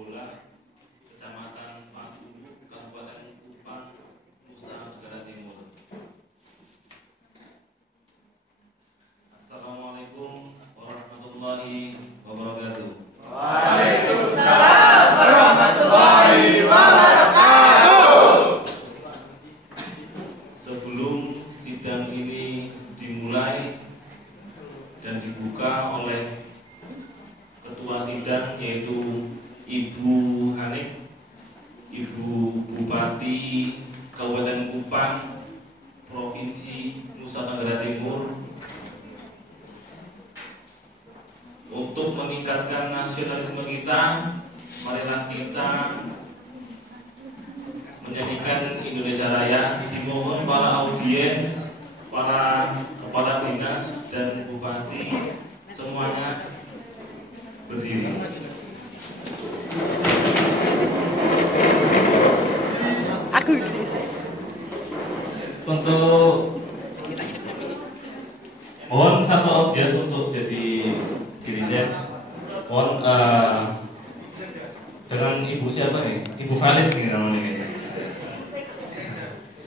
Bola, Kecamatan Patudu, Kabupaten Kupang, Nusa Tenggara Timur. Assalamualaikum warahmatullahi wabarakatuh. Waalaikumsalam warahmatullahi wabarakatuh. Sebelum sidang ini dimulai dan dibuka oleh Ketua Sidang yaitu Ibu Hanik, Ibu Bupati Kabupaten Kupang, Provinsi Nusa Tenggara Timur, untuk meningkatkan nasionalisme kita, marilah kita menyanyikan Indonesia Raya. Dimohon para audiens, para kepala dinas dan bupati semuanya berdiri. Untuk mohon satu audiens untuk jadi dirijen. Mohon dengan Ibu siapa nih? Ibu Valis nih namanya nih.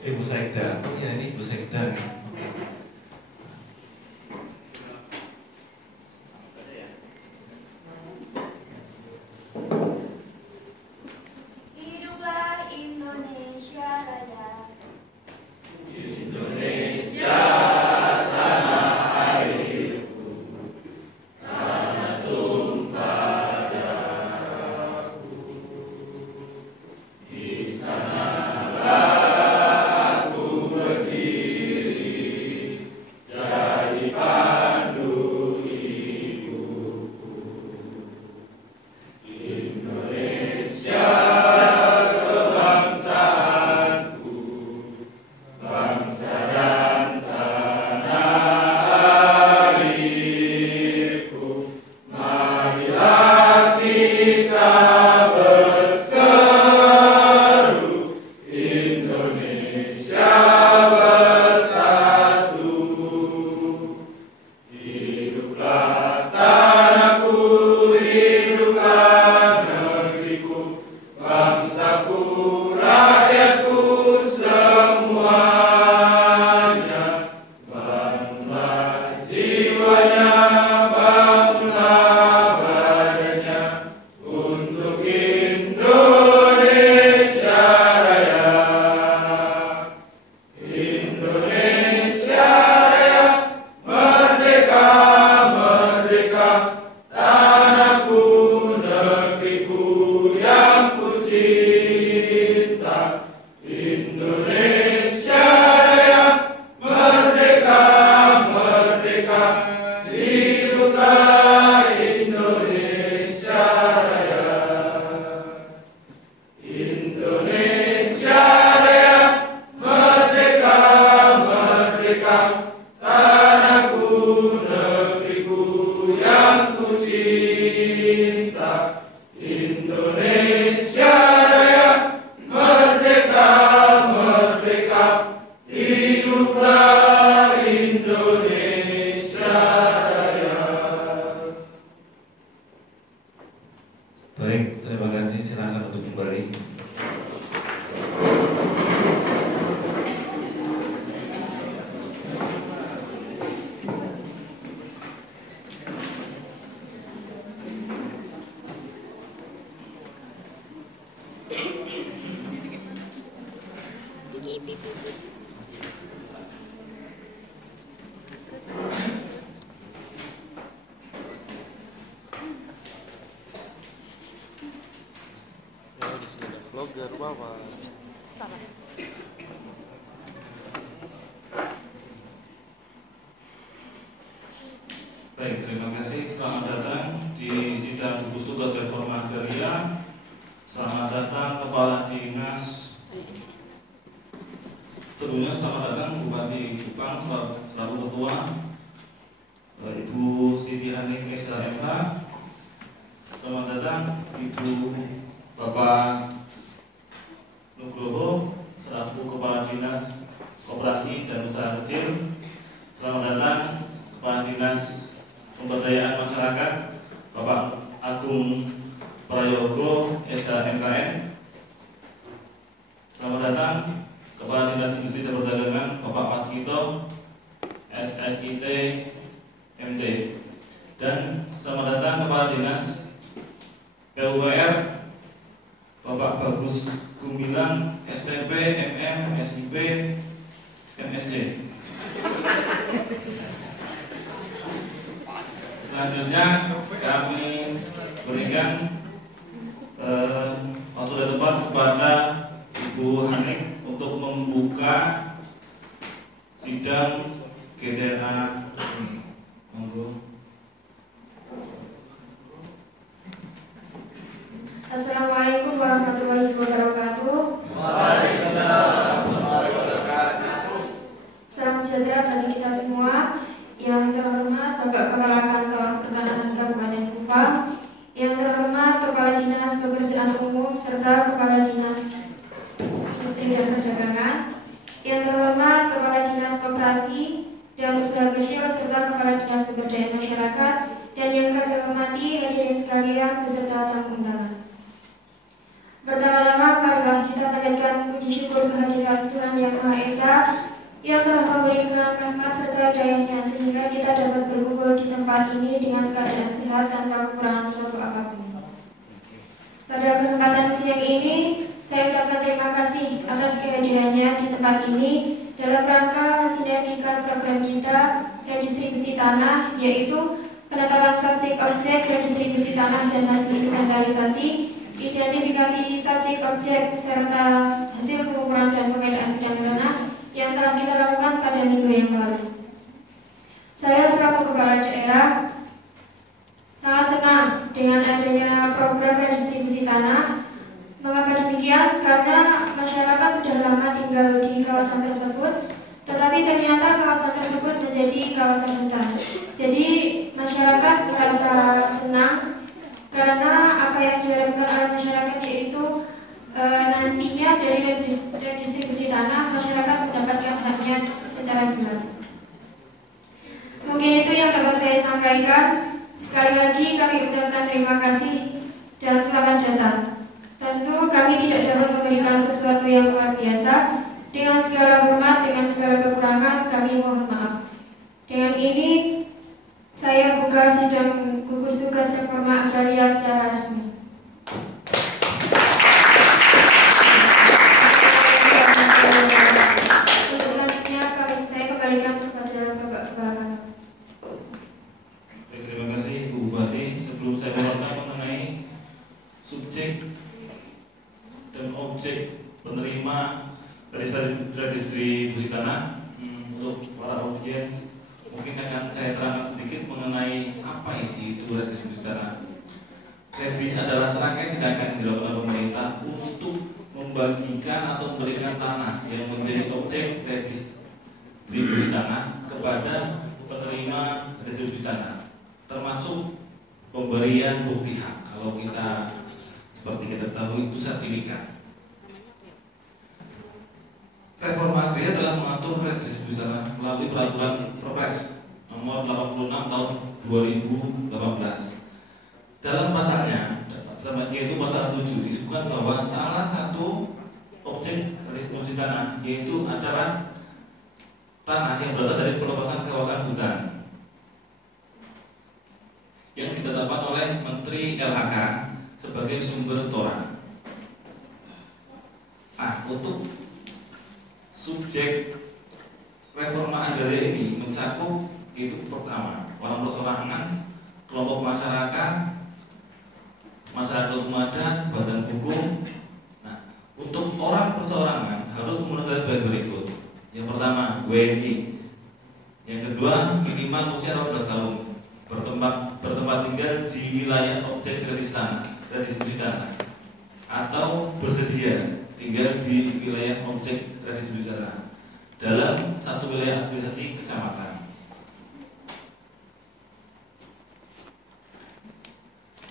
Ibu Saida. Oh iya, ini Ibu Saida nih. Oke. Hiduplah Indonesia Raya. Indonesia tanah airku, tanah tumpah darahku. Di sanalah aku berdiri, jadi pandu ibuku. Indonesia kebangsaanku, bangsa dan tanah airku. Marilah kita berseru, Indonesia bersatu. Hiduplah tanahku, hiduplah negeriku, bangsaku, rakyatku semuanya. Bangunlah jiwanya, bangunlah badannya, untuk Indonesia Raya. Indonesia Raya, merdeka, merdeka, tanahku, negeriku yang ku cinta. Indonesia Raya, merdeka, merdeka, hiduplah Indonesia Raya. Indonesia Raya, merdeka, merdeka, tanahku, negeriku yang ku cinta. Indonesia Raya, merdeka, merdeka, hiduplah Indonesia Raya. Baik, terima kasih. Silakan untuk kembali. Di sini ada vlogger Wawan. Baik, terima kasih. Selamat datang di sidang gugus tugas reforma agraria. Selamat datang Kepala Dinas. Sebelumnya selamat datang Bupati Kupang selaku Ketua, Ibu Siti Hanik SHMH. Selamat datang Ibu Bapak Nugroho selaku Kepala Dinas Koperasi dan Usaha Kecil. Selamat datang Kepala Dinas Pemberdayaan Masyarakat Bapak Agung Prayogo SHMKN. Selamat datang Kepala Dinas Industri dan Perdagangan Bapak Maskito SSIT MT. Dan selamat datang Kepala Dinas PUPR Bapak Bagus Gumilang STP MM SIP MSC. Selanjutnya kami berikan waktu dan tempat kepada Ibu Hanik untuk membuka sidang GDNA ini. Monggo. Assalamualaikum warahmatullahi wabarakatuh. Waalaikumsalam warahmatullahi wabarakatuh. Salam sejahtera bagi kita semua. Yang terhormat Bapak Kepala Kantor Pertanahan Kabupaten Kupang, yang terhormat Kepala Dinas Pekerjaan Umum serta Kepala Dinas Industri dan Perdagangan, yang terhormat Kepala Dinas Koperasi dan Usaha Kecil serta Kepala Dinas Pemberdayaan Masyarakat, dan yang kami hormati hadirin sekalian beserta tamu undangan. Pertama-tama marilah kita panjatkan puji syukur kehadirat Tuhan Yang Maha Esa yang telah memberikan rahmat serta dayanya sehingga kita dapat berkumpul di tempat ini dengan keadaan sehat tanpa kekurangan suatu apapun. Pada kesempatan siang ini, saya ucapkan terima kasih atas kehadirannya di tempat ini dalam rangka mensinergikan program kita redistribusi tanah, yaitu penetapan subjek-objek redistribusi tanah dan hasil inventarisasi, identifikasi subjek-objek serta hasil pengukuran dan pemetaan bidang tanah yang telah kita lakukan pada minggu yang lalu. Saya selaku Kepala Daerah sangat senang dengan adanya program redistribusi tanah. Mengapa demikian? Karena masyarakat sudah lama tinggal di kawasan tersebut, tetapi ternyata kawasan tersebut menjadi kawasan hutan. Jadi masyarakat merasa senang karena apa yang diharapkan oleh masyarakat yaitu nantinya dari redistribusi tanah masyarakat mendapatkan haknya secara jelas. Mungkin itu yang dapat saya sampaikan. Sekali lagi kami ucapkan terima kasih dan selamat datang. Tentu kami tidak dapat memberikan sesuatu yang luar biasa. Dengan segala hormat, dengan segala kekurangan, kami mohon maaf. Dengan ini saya buka sidang gugus tugas reforma agraria secara resmi. Untuk selanjutnya saya kembalikan kepada Bapak Kepala Kantor. Terima kasih Bu Bupati. Sebelum saya menerangkan mengenai subjek dan objek penerima redistribusi tanah untuk para audiens, mungkin akan saya terangkan sedikit mengenai apa isi itu redistribusi tanah. Redis adalah serangkaian tindakan yang dilakukan oleh pemerintah untuk membagikan atau memberikan tanah yang menjadi objek redistribusi tanah kepada penerima redistribusi tanah, termasuk pemberian bukti hak. Kalau kita seperti kita tahu itu sertifikat. Reforma agraria telah mengatur redistribusi tanah melalui peraturan Perpres nomor 86 tahun 2018. Dalam pasalnya, yaitu pasal 7, disebutkan bahwa salah satu objek redistribusi tanah yaitu adalah tanah yang berasal dari pelepasan kawasan hutan yang ditetapkan oleh Menteri LHK sebagai sumber toran. Untuk subjek reforma agraria ini mencakup itu pertama orang persorangan, kelompok masyarakat umum adat, badan hukum. Nah, untuk orang perseorangan harus memenuhi baik berikut. Yang pertama, WNI. Yang kedua, minimal usia 18 tahun, bertempat tinggal di wilayah objek redistribusi tanah, atau bersedia tinggal di wilayah objek redistribusi tanah dalam satu wilayah administrasi kecamatan.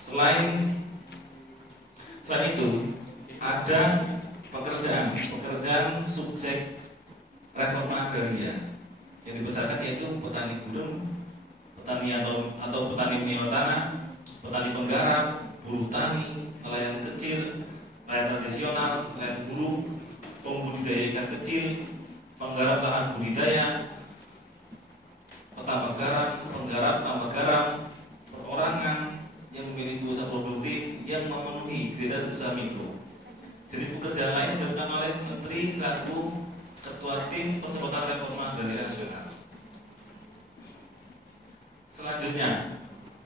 Selain itu ada pekerjaan subjek reforma agraria yang dibesarkan yaitu petani gurun, petani atau petani penyewa tanah, petani penggarap, buruh tani, nelayan kecil, nelayan tradisional, nelayan buruh, pembudidaya ikan kecil, penggarap lahan budidaya, petambak garam, penggarap tambak garam, perorangan yang memiliki usaha produktif yang memenuhi kriteria usaha mikro. Jenis pekerjaan lain dilakukan oleh Menteri selaku Ketua Tim Percepatan Reformasi Agraria Nasional. Selanjutnya,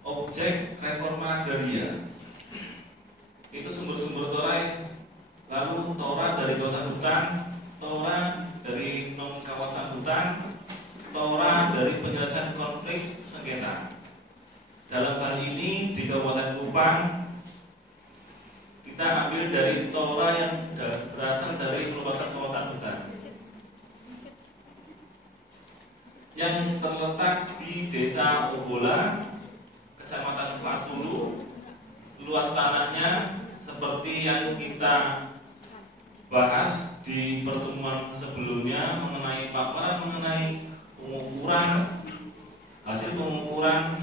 objek reforma agraria itu sumber-sumber torai, lalu tora dari kawasan hutan, tora dari non kawasan hutan, tora dari penyelesaian konflik sengketa. Dalam hal ini di Kabupaten Kupang kita ambil dari tora yang berasal dari peluasan kawasan hutan yang terletak di Desa Obola, Kecamatan Fatulu. Luas tanahnya seperti yang kita bahas di pertemuan sebelumnya mengenai paparan mengenai pengukuran hasil pengukuran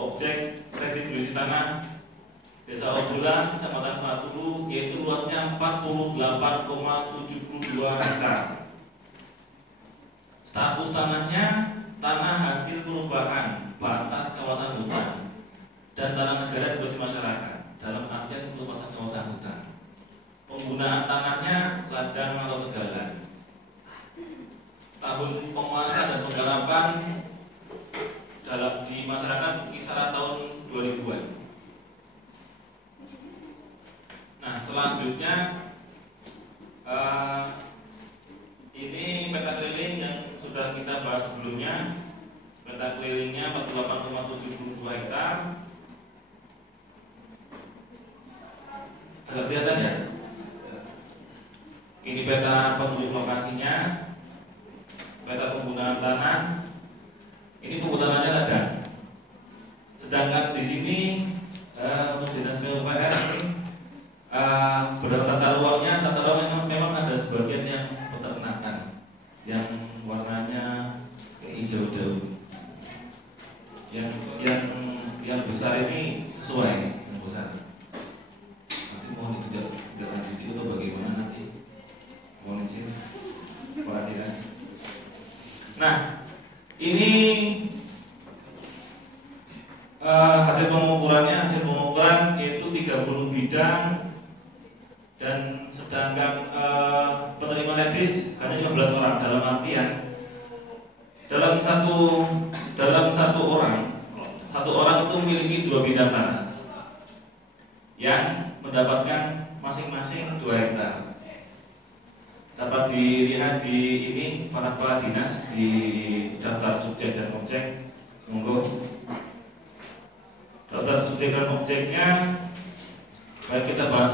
objek redistribusi tanah Desa Obola, Kecamatan Fatulu, yaitu luasnya 48,72 hektar. Status tanahnya tanah hasil perubahan batas kawasan hutan dan tanah negara bebas masyarakat dalam artian peluasan kawasan hutan. Penggunaan tanahnya ladang atau tegalan. Tahun penguasaan dan penggarapan dalam di masyarakat kisaran tahun 2000-an. Nah, selanjutnya ini peta keliling yang sudah kita bahas sebelumnya. Peta kelilingnya 48,72 hektar. Agak kelihatan ya? Ini peta petunjuk lokasinya, peta penggunaan tanah. Ini penggunaannya ladang. Sedangkan di sini untuk dinas PUPR berapa tata ruang memang ada sebagian yang peternakan, yang warnanya hijau daun. Yang besar ini sesuai yang besar. Nanti mohon tidak lanjuti atau bagaimana nanti mohon izin Pak Dinas. Nah, ini hasil pengukuran yaitu 30 bidang dan sedangkan penerima medis hanya 15 orang. Dalam artian dalam satu orang itu memiliki 2 bidang tanah yang mendapatkan masing-masing 2 hektar. Dapat dilihat di ini para kepala dinas di daftar subjek dan objek. Monggo. Daftar subjek dan objeknya baik kita bahas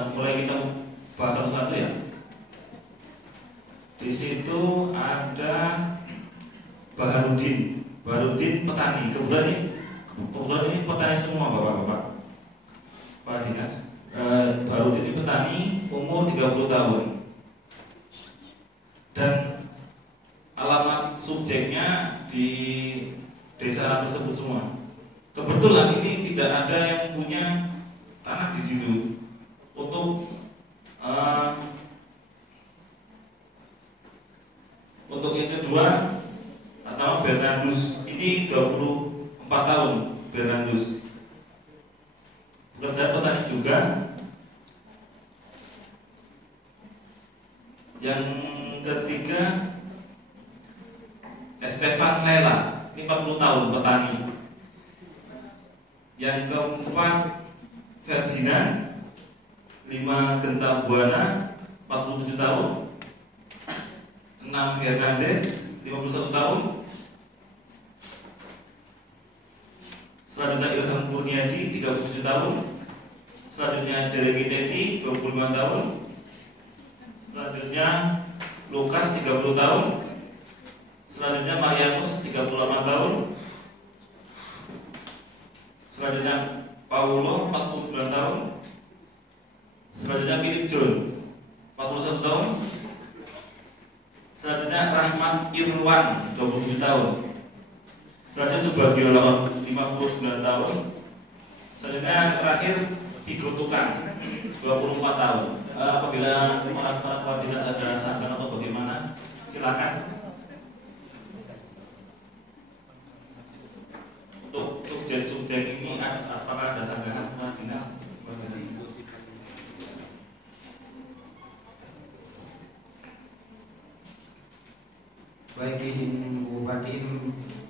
satu-satu ya. Di situ ada Baharudin petani. Kebetulan ini petani semua bapak-bapak. Pak Dinas. Baharudin ini petani, umur 30 tahun. Dan alamat subjeknya di desa tersebut semua. Kebetulan ini tidak ada yang punya tanah di situ. Untuk yang kedua, nama Bernardus. Ini 24 tahun Bernardus. Bekerja petani juga. Yang ketiga, Estefan Lela. Ini 40 tahun petani. Yang keempat, Ferdinand 5 Genta Buana 47 tahun. 6 Hernandez 51 tahun. Selanjutnya Ilham Kurniadi 37 tahun. Selanjutnya Jeremy Teti 25 tahun. Selanjutnya Lukas 30 tahun. Selanjutnya Marianus 38 tahun. Selanjutnya Paulo 49 tahun. Selanjutnya Philip John 41 tahun. Selanjutnya Rahmat Irwan 27 tahun. Selanjutnya Subagio 59 tahun. Selanjutnya terakhir dikutukan 24 tahun. Apabila orang kepala dinas ada sanggahan atau bagaimana, silakan. Untuk subjek ini apakah ada sanggahan kepala dinas? Baik, izin Bupati,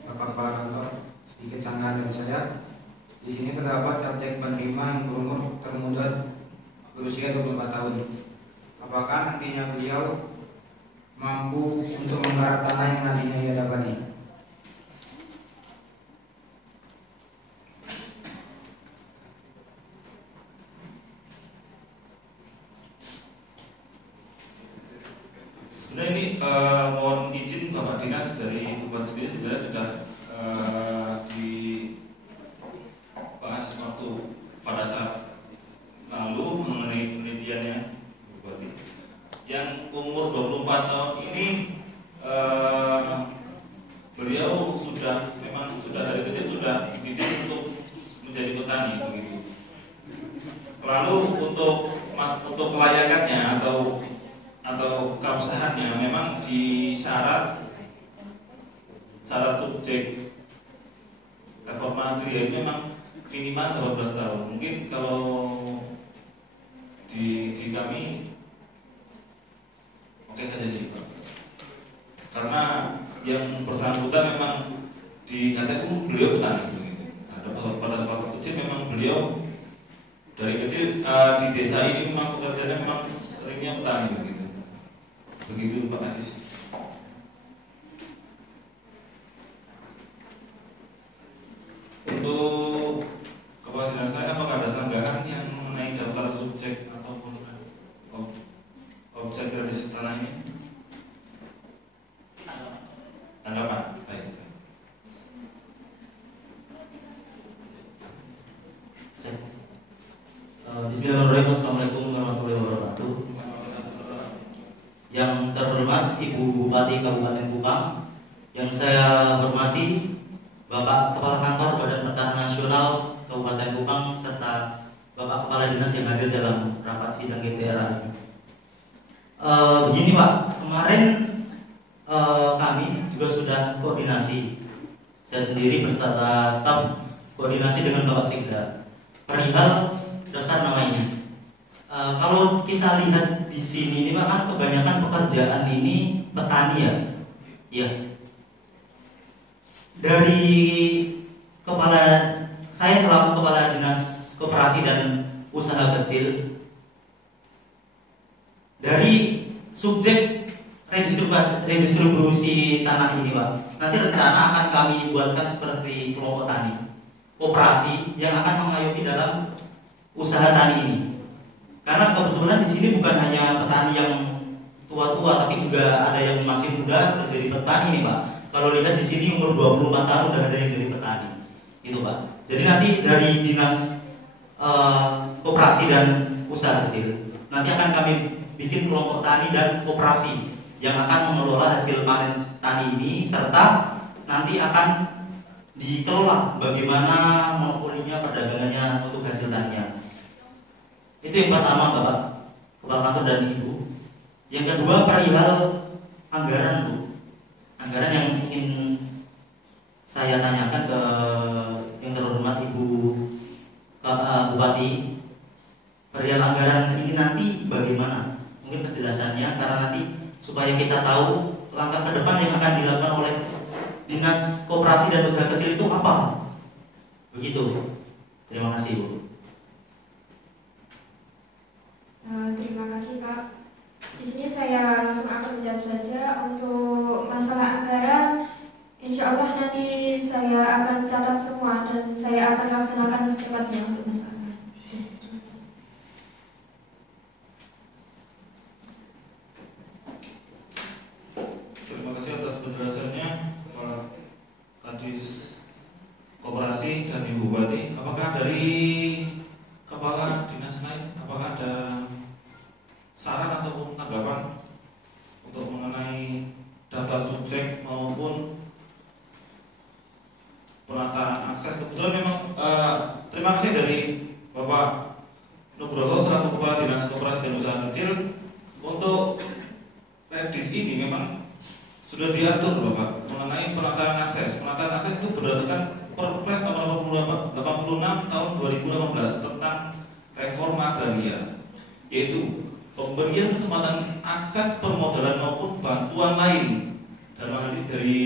Bapak Kepala Kantor, sedikit sanggahan dari saya. Di sini terdapat subjek penerima yang berumur termuda berusia 24 tahun. Apakah nantinya beliau mampu untuk menggarap tanah yang nantinya ia dapati? Sebenarnya ini mohon izin Bapak Dinas dari Bupati sendiri sebenarnya sudah dibahas waktu pada saat lalu mengenai penelitiannya Bupati. Yang umur 24 tahun ini beliau memang sudah dari kecil sudah dididik untuk menjadi petani begitu. Lalu untuk kelayakannya atau keabsahannya memang di syarat subjek reforma agria ini memang minimal 18 tahun. Mungkin kalau di kami oke saja sih Pak. Karena yang bersangkutan memang dikatakan beliau petani begitu. Pada waktu kecil memang beliau dari kecil di desa ini memang pekerjaannya memang seringnya petani begitu. Begitu Pak Adis. Untuk kepala dinas lain apakah ada sanggahan yang mengenai daftar subjek ataupun objek kredit tanah ini? Tanggapan? Baik. Bismillahirrahmanirrahim. Assalamualaikum warahmatullahi wabarakatuh. Yang terhormat Ibu Bupati Kabupaten Kupang, yang saya hormati Bapak Kepala Kantor Badan Pertanahan Nasional Kabupaten Kupang serta Bapak Kepala Dinas yang hadir dalam rapat sidang GTRA ini. Begini Pak, kemarin kami juga sudah koordinasi, saya sendiri beserta staf koordinasi dengan Bapak Sekda perihal daftar nama ini. Kalau kita lihat di sini ini kan kebanyakan pekerjaan ini petani ya. Iya. Dari saya selaku Kepala Dinas Koperasi dan Usaha Kecil, dari subjek redistribusi tanah ini Pak, nanti rencana akan kami buatkan seperti kelompok tani koperasi yang akan mengayomi dalam usaha tani ini. Karena kebetulan di sini bukan hanya petani yang tua-tua, tapi juga ada yang masih muda menjadi petani nih Pak. Kalau lihat di sini umur 24 tahun sudah ada yang jadi petani, itu Pak. Jadi nanti dari Dinas Koperasi dan Usaha Kecil nanti akan kami bikin kelompok tani dan koperasi yang akan mengelola hasil panen tani ini, serta nanti akan dikelola bagaimana monopolinya, perdagangannya untuk hasil taninya. Itu yang pertama Bapak Kepala Kantor dan Ibu. Yang kedua perihal anggaran Bu. Anggaran yang ingin saya tanyakan ke yang terhormat Ibu Bupati, perihal anggaran ini nanti bagaimana? Mungkin penjelasannya, karena nanti supaya kita tahu langkah ke depan yang akan dilakukan oleh Dinas Koperasi dan Usaha Kecil itu apa? Begitu. Terima kasih Bu. Terima kasih Pak. Di sini saya langsung akan menjawab saja. Untuk masalah anggaran, insya Allah nanti saya akan catat semua dan saya akan laksanakan secepatnya untuk masalah anggaran. Terima kasih atas penjelasannya Pak Kadis Koperasi dan Ibu Bupati. Apakah dari Kepala Dinas lain, apakah ada saran ataupun tanggapan untuk mengenai daftar subjek maupun penataan akses. Kebetulan memang terima kasih dari Bapak Nugroho selaku Kepala Dinas Koperasi dan Usaha Kecil untuk Redis ini memang sudah diatur Bapak mengenai penataan akses. Penataan akses itu berdasarkan Perpres nomor 86 tahun 2018 tentang reforma agraria, yaitu pemberian kesempatan akses permodalan maupun bantuan lain. Dalam hal ini dari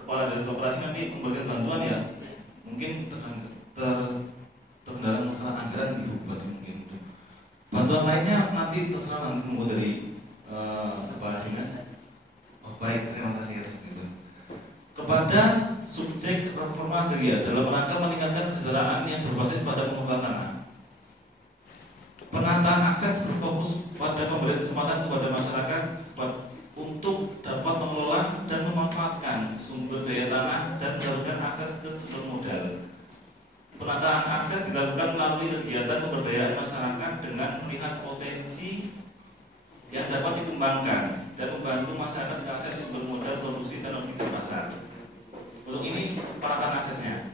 Kepala Dinas Koperasi nanti memberikan bantuan ya, mungkin terkendala masalah anggaran Ibu Bupati mungkin itu. Bantuan lainnya nanti terserah nanti membuat dari Kepala Dinas. Oh, baik, terima kasih atas itu. Kepada subjek reforma agraria dalam rangka meningkatkan kesejahteraan yang berbasis pada pengelolaan tanah. Penataan akses berfokus pada pemberian kesempatan kepada masyarakat untuk dapat mengelola dan memanfaatkan sumber daya tanah dan mendapatkan akses ke sumber modal. Penataan akses dilakukan melalui kegiatan pemberdayaan masyarakat dengan melihat potensi yang dapat dikembangkan dan membantu masyarakat mengakses sumber modal produksi teknologi dan pasar. Untuk ini penataan aksesnya.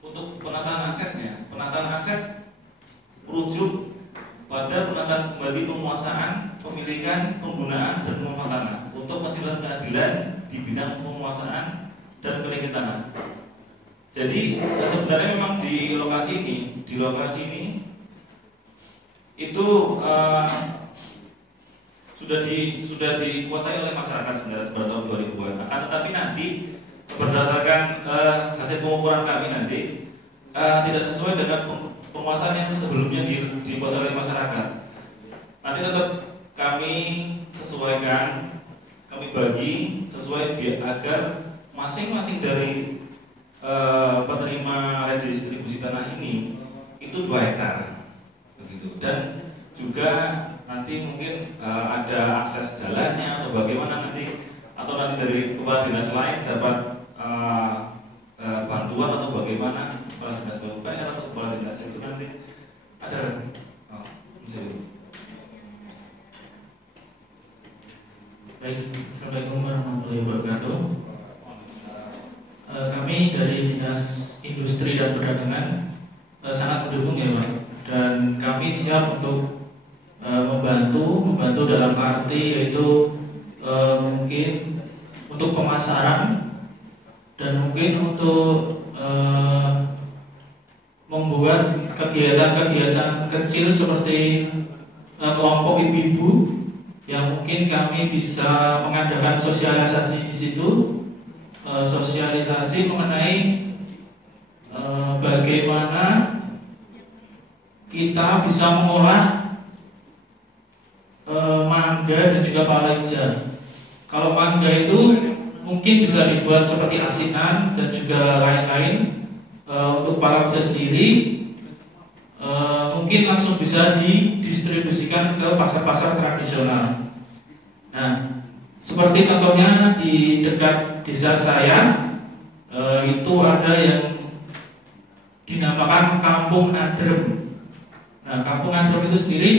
Untuk penataan aksesnya, penataan aset merujuk pada penataan kembali penguasaan, pemilikan, penggunaan dan pemanfaatan tanah untuk menghasilkan keadilan di bidang penguasaan dan pemilikan tanah. Jadi sebenarnya memang di lokasi ini itu sudah dikuasai oleh masyarakat sebenarnya pada tahun 2000-an. Akan tetapi nanti berdasarkan hasil pengukuran kami nanti tidak sesuai dengan penguasaan yang sebelumnya dikuasai oleh masyarakat. Nanti tetap kami sesuaikan, kami bagi sesuai agar masing-masing dari penerima redistribusi tanah ini itu 2 hektar begitu. Dan juga nanti mungkin ada akses jalannya atau bagaimana nanti, atau nanti dari kepala dinas lain dapat bantuan atau bagaimana, kepala dinas PUPR atau kepala dinas itu nanti ada Baik, Assalamualaikum warahmatullahi wabarakatuh. Kami dari Dinas Industri dan Perdagangan sangat mendukung ya Pak, dan kami siap untuk membantu dalam arti yaitu mungkin untuk pemasaran dan mungkin untuk membuat kegiatan-kegiatan kecil seperti kelompok ibu-ibu yang mungkin kami bisa mengadakan sosialisasi di situ, sosialisasi mengenai bagaimana kita bisa mengolah mangga dan juga palawija. Kalau mangga itu mungkin bisa dibuat seperti asinan dan juga lain-lain. Untuk palawija sendiri mungkin langsung bisa didistribusikan ke pasar-pasar tradisional. Nah, seperti contohnya di dekat desa saya itu ada yang dinamakan Kampung Adrem. Nah, Kampung Adrem itu sendiri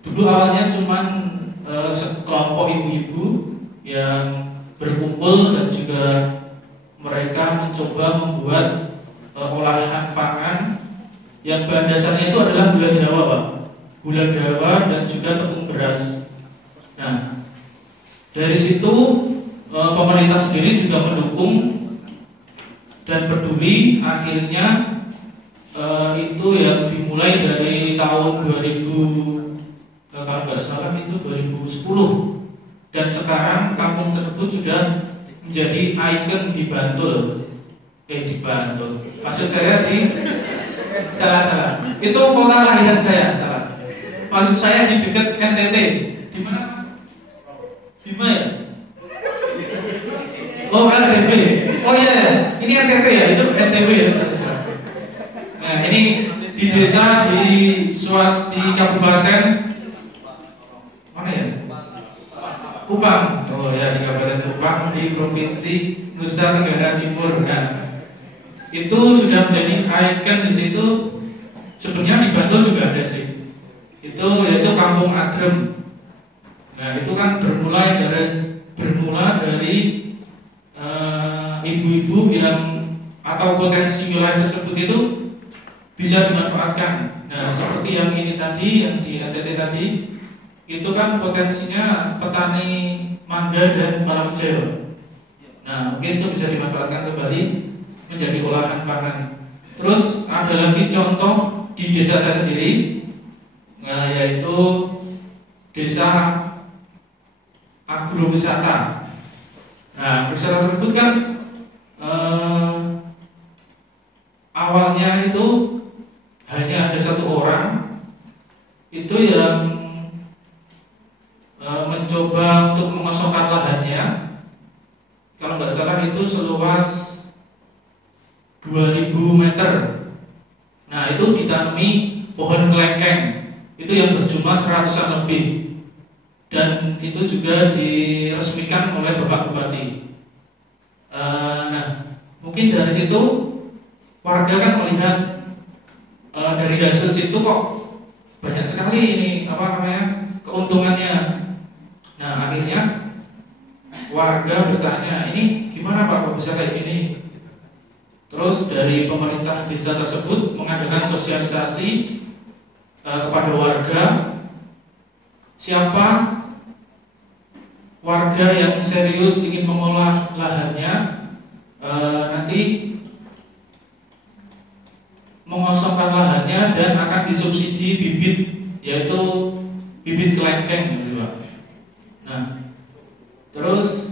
dulu awalnya cuma sekelompok ibu-ibu yang berkumpul dan juga mereka mencoba membuat olahan pangan yang bahan dasarnya itu adalah gula Jawa, Pak. Gula Jawa dan juga tepung beras. Nah, dari situ pemerintah sendiri juga mendukung dan peduli. Akhirnya itu yang dimulai dari tahun 2000, kalau nggak salah itu 2010, dan sekarang kampung tersebut sudah menjadi ikon di Bantul. Di Bantul. Maksud saya di salah. Itu kota lahiran saya, salah. Maksud saya di dekat NTT. Di mana? Di mana? Oh, NTB. Oh iya, ini NTT ya, itu NTB ya. Nah, ini di desa di kabupaten mana ya? Kupang. Oh ya, di Kabupaten Kupang di Provinsi Nusa Tenggara Timur. Nah, itu sudah menjadi ikon di situ. Sebenarnya di Bantul juga ada sih. Itu yaitu Kampung Adrem. Nah, itu kan bermula ibu-ibu yang atau potensi wilayah tersebut itu bisa dimanfaatkan. Nah, seperti yang ini tadi, yang di NTT tadi, itu kan potensinya petani mangga dan palem gel. Nah, mungkin itu bisa dimanfaatkan kembali menjadi olahan pangan. Terus ada lagi contoh di desa saya sendiri, nah, yaitu desa agrowisata. Nah, wisata tersebut kan awalnya itu hanya ada satu orang itu yang mencoba untuk mengosongkan lahannya. Kalau nggak salah itu seluas 2000 meter. Nah, itu ditanami pohon kelengkeng, itu yang berjumlah 100-an lebih, dan itu juga diresmikan oleh Bapak Bupati. Nah, mungkin dari situ warga kan melihat dari hasil situ kok banyak sekali ini keuntungannya. Nah, akhirnya warga bertanya, ini gimana Pak kok bisa kayak gini? Terus dari pemerintah desa tersebut mengadakan sosialisasi kepada warga. Siapa warga yang serius ingin mengolah lahannya, nanti mengosongkan lahannya dan akan disubsidi bibit, yaitu bibit kelengkeng, gitu Pak. Nah, terus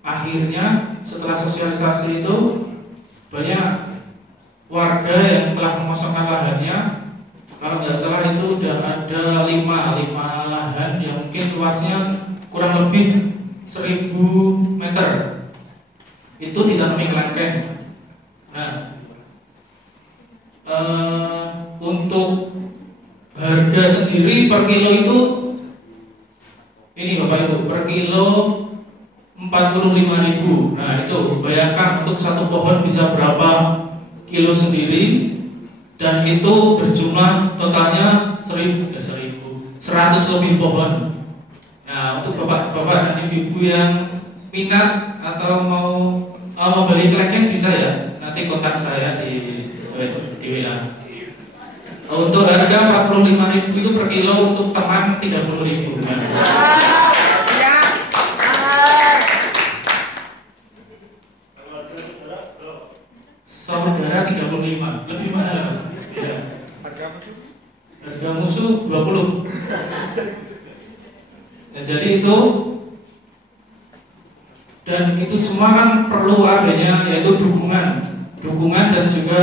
akhirnya setelah sosialisasi itu banyak warga yang telah mengosongkan lahannya. Kalau nggak salah itu udah ada 5 lahan yang mungkin luasnya kurang lebih 1000 meter. Itu ditanami kelengkeng. Nah, untuk harga sendiri per kilo itu ini Bapak Ibu, per kilo 45.000. Nah, itu bayangkan untuk satu pohon bisa berapa kilo sendiri, dan itu berjumlah totalnya 100 lebih pohon. Nah, untuk bapak-bapak dan ibu-ibu yang minat atau mau membeli kelengkeng bisa ya, nanti kontak saya di WA. Untuk harga 45.000 itu per kilo, untuk teman 30.000. Saudara 35, lebih mahal. Ya. Harga musuh 20. Nah, jadi itu, dan itu semua kan perlu adanya yaitu dukungan dan juga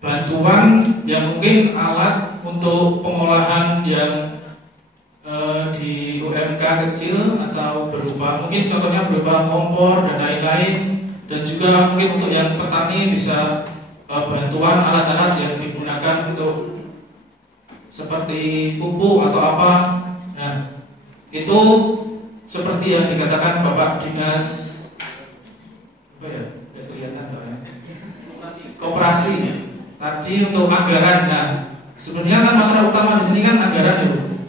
bantuan yang mungkin alat untuk pengolahan yang di UMK kecil atau berupa mungkin contohnya berupa kompor dan lain-lain, dan juga mungkin untuk yang petani bisa bantuan alat-alat yang digunakan untuk seperti pupuk atau apa. Nah, itu seperti yang dikatakan Bapak Dinas Koperasi tadi untuk anggaran. Nah, sebenarnya kan masalah utama di sini kan anggaran itu.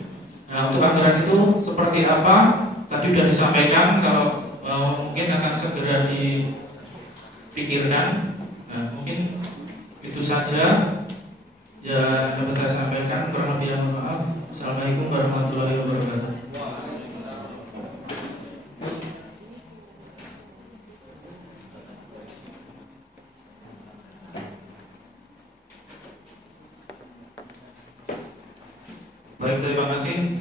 Nah, untuk anggaran itu seperti apa? Tadi sudah disampaikan, kalau mungkin akan segera dipikirkan. Nah, mungkin itu saja ya dapat saya sampaikan. Kurang lebih yang mohon maaf. Assalamualaikum warahmatullahi wabarakatuh. Baik, terima kasih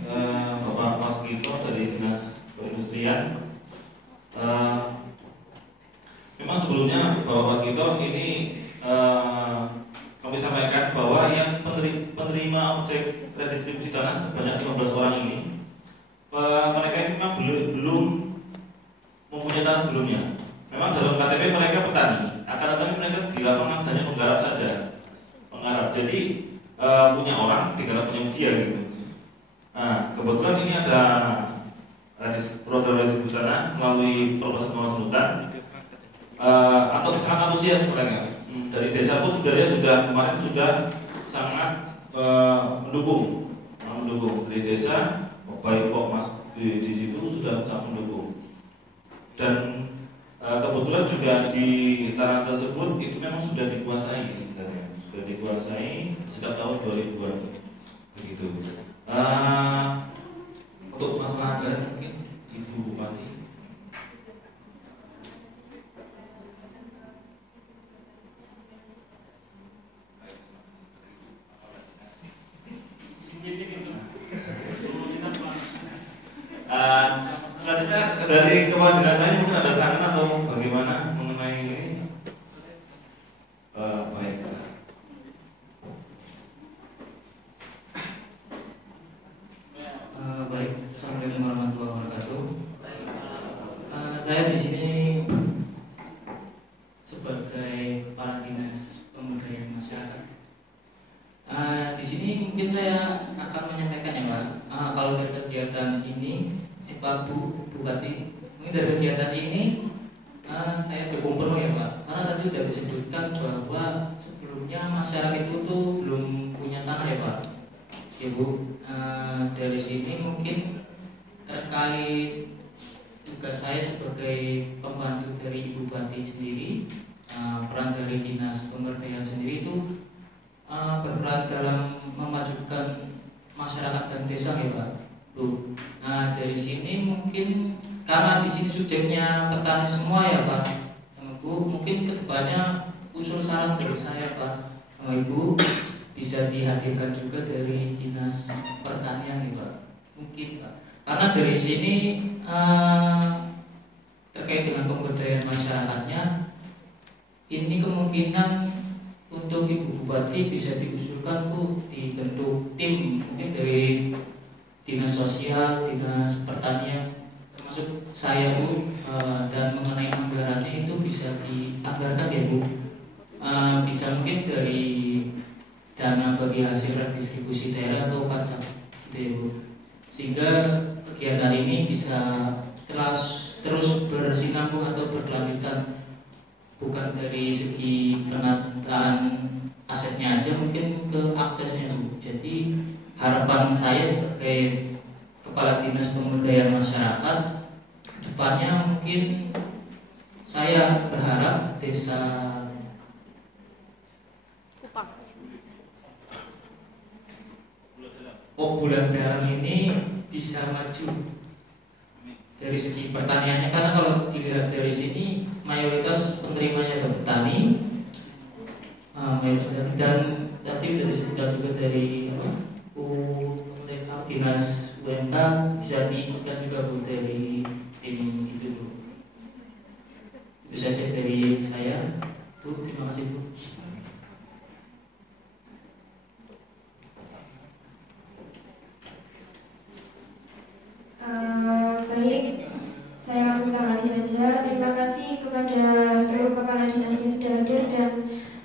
Bapak Waskito dari Dinas Perindustrian. Memang sebelumnya Bapak Waskito ini kami sampaikan bahwa yang penerima objek redistribusi tanah sebanyak 15 orang ini, mereka ini memang belum mempunyai tanah sebelumnya. Memang dalam KTP mereka petani, akan tetapi mereka di lapangan hanya menggarap saja, Jadi punya orang digarap punya dia gitu. Nah, kebetulan ini ada program redistribusi tanah melalui perluasan hutan atau sangat antusias mereka. Dari desa pun sudah kemarin sudah sangat mendukung dari desa baik Mas di situ sudah sangat mendukung. Dan kebetulan juga di tanah tersebut itu memang sudah dikuasai sebenarnya, sudah dikuasai sejak tahun 2000-an begitu. Untuk masalah anggaran mungkin Ibu Bupati. Selanjutnya dari kepala dinas lain mungkin ada saran atau bagaimana mengenai ini? Baik. Baik, assalamualaikum warahmatullahi wabarakatuh. Saya di sini sebagai kepala dinas pemberdayaan masyarakat. Di sini mungkin saya akan menyampaikan ya Pak. Kalau dari kegiatan ini, Pak Bupati, mungkin dari kegiatan ini saya dukung penuh ya Pak. Karena tadi sudah disebutkan bahwa sebelumnya masyarakat itu tuh belum punya tanah ya Pak. Ibu, dari sini mungkin terkait tugas saya sebagai pembantu dari Ibu Bupati sendiri, peran dari dinas pemberdayaan sendiri itu berperan dalam memajukan masyarakat dan desa ya Pak. Tuh. Nah dari sini mungkin karena di sini subjeknya petani semua ya Pak, sama Ibu, mungkin kedepannya usul saran dari saya Pak sama Ibu bisa dihadirkan juga dari dinas pertanian ya Pak, mungkin Pak. Karena dari sini terkait dengan pemberdayaan masyarakatnya, ini kemungkinan untuk Ibu Bupati bisa diusulkan Bu dibentuk tim mungkin dari dinas sosial, dinas pertanian, termasuk saya Bu, dan mengenai anggarannya itu bisa dianggarkan ya Bu, bisa mungkin dari dana bagi hasil redistribusi daerah atau pajak gitu ya Bu, sehingga kegiatan ini bisa terus bersinambung atau berkelanjutan, bukan dari segi penataan asetnya aja, mungkin ke aksesnya Bu. Jadi harapan saya sebagai kepala dinas pemberdayaan masyarakat, depannya mungkin saya berharap desa Bulan Dalam ini bisa maju dari segi pertaniannya, karena kalau dilihat dari sini mayoritas penerimanya adalah petani, dan tadi sudah disebutkan juga dari dinas UMK bisa diikutkan juga Bu dari tim itu Bu. Itu saja dari saya Bu, terima kasih Bu. Baik, saya langsung tangani saja. Terima kasih kepada seluruh kepala dinas yang sudah hadir dan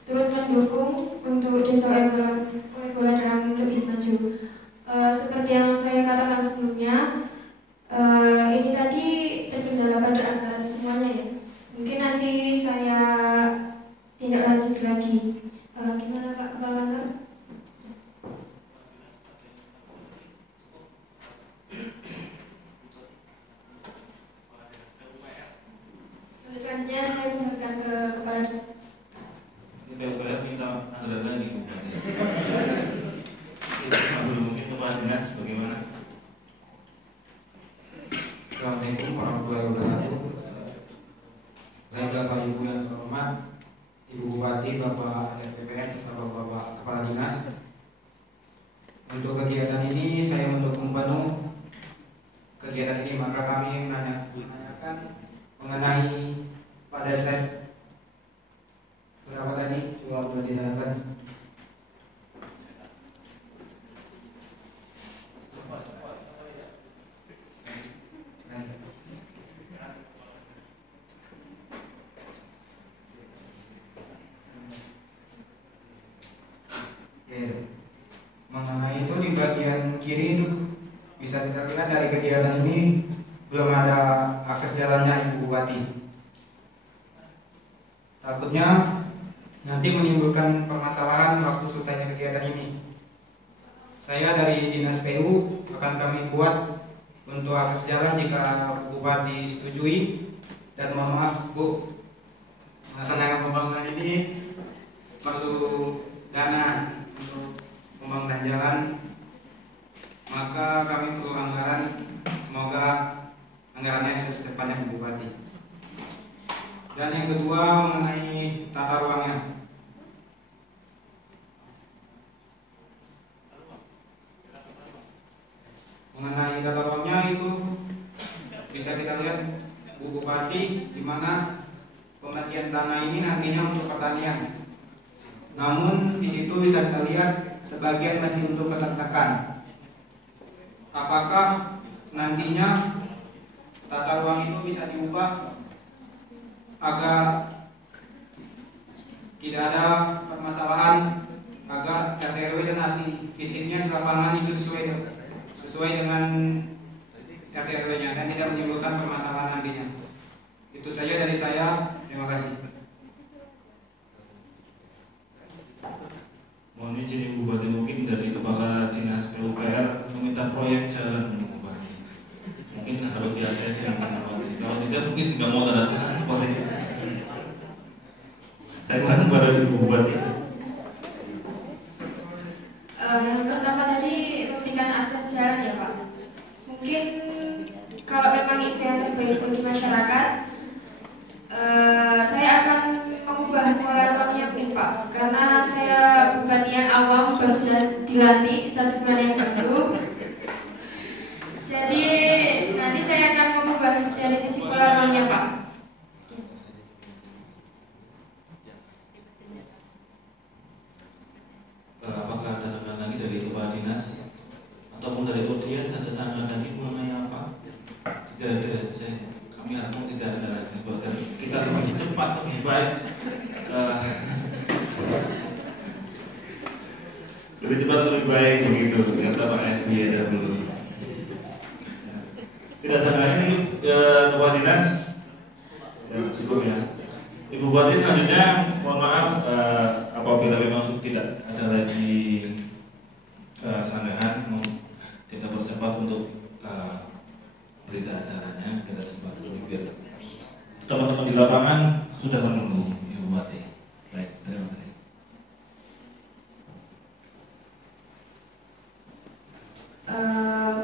turut mendukung untuk desa Oebola Dalam lebih maju. Seperti yang saya katakan sebelumnya, ini tadi terkendala pada anggaran semuanya ya. Mungkin nanti saya tindak lanjut lagi. Gimana Pak Kepala Kantor? Selanjutnya saya kembalikan ke kepala dinas. Ini PUPR minta anggaran lagi Bu. Mungkin kepala dinas bagaimana? Assalamualaikum warahmatullahi wabarakatuh. Baik Bapak Ibu yang terhormat, Ibu Bupati, Bapak RPPN, serta Bapak Kepala Dinas. Untuk kegiatan ini saya mendukung penuh kegiatan ini, maka kami menanyakan mengenai pada slide berapa tadi, coba boleh ditanyakan. Mengenai itu di bagian kiri itu bisa kita lihat dari kegiatan ini belum ada akses jalannya Ibu Bupati. Takutnya nanti menimbulkan permasalahan waktu selesainya kegiatan ini. Saya dari Dinas PU akan kami buat untuk akses jalan jika Bupati setujui, dan mohon maaf Bu, melaksanakan pembangunan ini perlu dana untuk pembangunan jalan, maka kami perlu anggaran. Semoga anggarannya bisa secepatnya Bu Bupati. Dan yang kedua mengenai tata ruangnya. Mengenai tata ruangnya itu bisa kita lihat Bu Bupati, di mana pembagian tanah ini nantinya untuk pertanian. Namun di situ bisa kita lihat sebagian masih untuk peternakan. Apakah nantinya tata ruang itu bisa diubah agar tidak ada permasalahan, agar RT/RW dan asli fisiknya di lapangan itu sesuai dengan RT/RW-nya dan tidak menimbulkan permasalahan nantinya. Itu saja dari saya. Terima kasih. Mohon izin Ibu Bupati, mungkin dari Kepala Dinas PUPR meminta proyek jalan Ibu Bupati. Mungkin harus di ACC yang Bupati. Kalau tidak mungkin tidak mau tanda tangan Bupati. Terima kasih kepada Ibu Bupati. Yang pertama tadi memberikan akses jalan ya Pak. Mungkin kalau memang itu yang terbaik bagi masyarakat, saya akan mengubah pola ruangnya mungkin Pak. Karena saya Bupati yang awam, baru saja dilantik 1 bulan yang lalu. Jadi nanti saya akan mengubah dari sisi pola ruangnya Pak. Apakah ada saran lagi dari Kepala Dinas ataupun dari audiens, ada saran lagi mengenai apa? Tidak ada. Kami harapkan tidak ada lagi. Bahkan kita lebih cepat, lebih baik. Lebih cepat, lebih baik begitu. Kata Pak SBY ada belum. Tidak saran lagi Kepala Dinas. Ya, cukup ya. Ibu Bupati, selanjutnya mohon maaf apabila memang tidak ada lagi sanggahan, tidak bersempat untuk berita acaranya, kita sempat dulu biar teman-teman di lapangan sudah menunggu Ibu Bupati. Baik, terima kasih.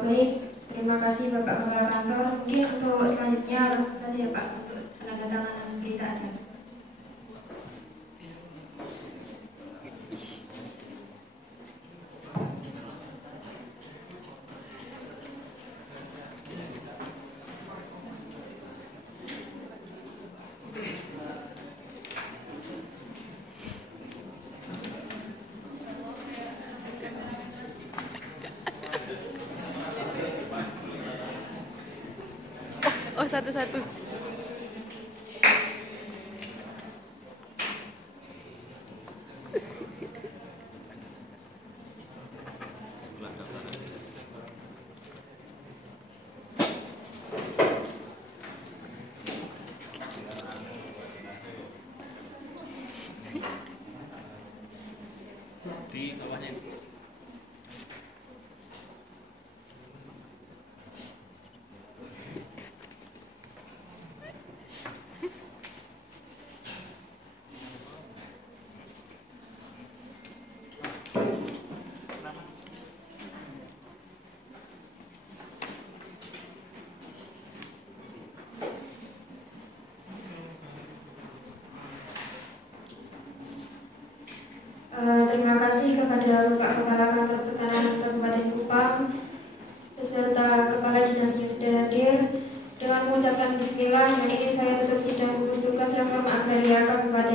Baik, terima kasih Bapak Kepala Kantor. Mungkin untuk selanjutnya langsung saja Pak untuk penandatanganan berita acara. Oh, satu-satu. Di bawahnya ini. Terima kasih kepada Bapak Kepala Kantor Pertanahan Kabupaten Kupang beserta Kepala Dinas yang sudah hadir. Dengan mengucapkan Bismillah, hari ini saya tutup sidang gugus tugas Reforma Agraria Kabupaten